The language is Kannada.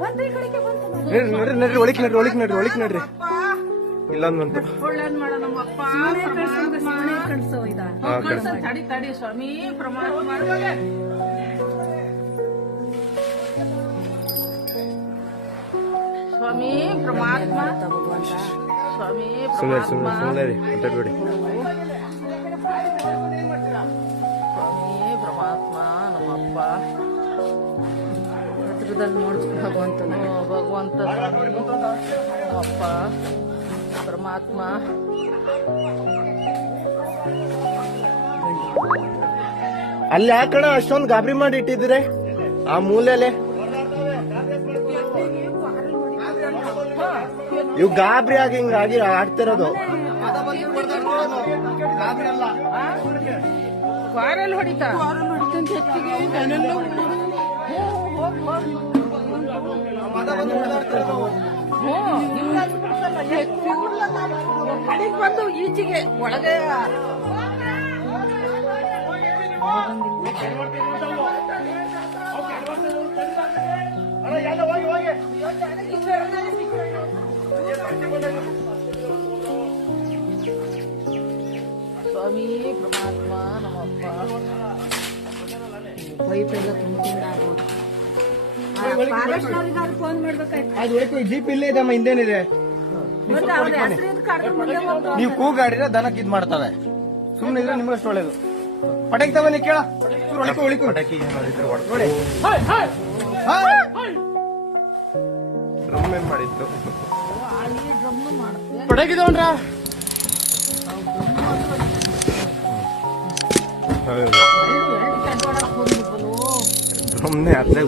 ನಡ್ರಿ ನಡ್ರಿ ಒಳಿಕ್ ನಡ್ರಿ ಒಳಿಕ್ ನಡ್ರಿ ಒಳಿಕ್ ನಡ್ರಿ ಇಲ್ಲೊಂದಂತು ಒಳ್ಳೇದ್ ಮಾಡ ನಮ್ಮಪ್ಪ ತಡಿ ತಡಿ ಸ್ವಾಮಿ ಪ್ರಮಾತ್ಮ ಸ್ವಾಮಿ ಪ್ರಮಾತ್ಮ ಸ್ವಾಮಿ ಸುಮ್ಮನೆ ಸುಮ್ಮನೆ ಸುಮ್ಮನೆ ರೀ ಮಾತಾಡ್ಬೇಡಿ ಸ್ವಾಮಿ ಪ್ರಮಾತ್ಮ ನಮ್ಮಪ್ಪ ಹತ್ರದಲ್ಲಿ ನೋಡ್ಕೊಂಡು ಭಗವಂತ ಭಗವಂತ ನಮ್ಮಪ್ಪ ಪರಮಾತ್ಮ ಅಲ್ಲಿ ಯಾಕಣ ಅಷ್ಟೊಂದು ಗಾಬರಿ ಮಾಡಿ ಇಟ್ಟಿದ್ರೆ ಆ ಮೂಲೆಲೆ ಇವ್ ಗಾಬರಿ ಆಗಿ ಹಿಂಗಾಗಿ ಆಡ್ತಿರೋದು ಕಾರಲ್ಲಿ ಹೊಡಿತಾ ಕಡೆಗೆ ಬಂದು ಈಚೆಗೆ ಒಳಗೆ ಸ್ವಾಮಿ ಪರಮಾತ್ಮ ನಮ್ಮಪ್ಪ ಪೈಪ್ ಎಲ್ಲ ತುಂಬಿಕೊಂಡು ಆಗ್ಬೋದು ಫೋನ್ ಮಾಡ್ಬೇಕಾಯ್ತು ಅದು ಒಳಗೆ ಜೀಪ್ ಇಲ್ಲೇ ಇದಮ್ಮ ಹಿಂದೇನಿದೆ ನೀವು ಕೂಗಾಡಿದ್ರೆ ದನಕ್ಕೆ ಇದ್ ಮಾಡ್ತವೆ ಸುಮ್ಮನೆ ಇದ್ರೆ ನಿಮ್ಗಷ್ಟು ಒಳ್ಳೇದು ಪಟಕ್ ತವ ನೀ ಕೇಳ ಒಳಕು ಒಳಿಕು ಡ್ರಮ್ ಏನ್ ಮಾಡಿತ್ತು ಪಟಕಿದವನ್ರ ಡ್ರಮ್ನೇ ಅದ್ರಾಗ